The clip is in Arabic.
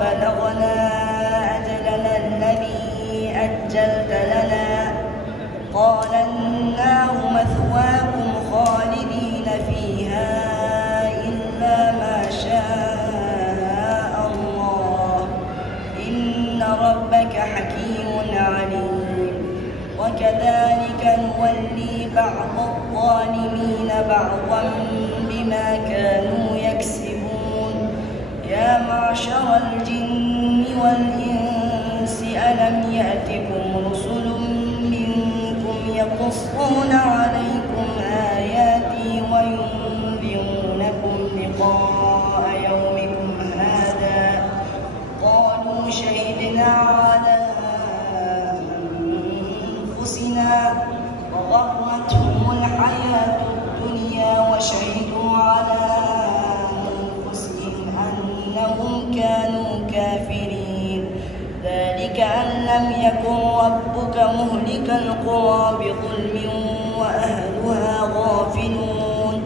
بلغنا أجلنا الذي أجلت لنا قال النار مثواكم خالدين فيها إلا ما شاء الله إن ربك حكيم عليم. وكذلك نولي بعض الظالمين بعضا بما كانوا يكسبون. يا معشر الجن والإنس ألم يأتكم رسل منكم يقصون عليكم آياتي وينذرونكم لقاء يومكم هذا قالوا شهدنا على أنفسنا وغرتهم الحياة الدنيا وشهدوا على أنفسهم أنهم كانوا كافرين. ذلك أن لم يكن ربك مهلك القرى بظلم وأهلها غافلون.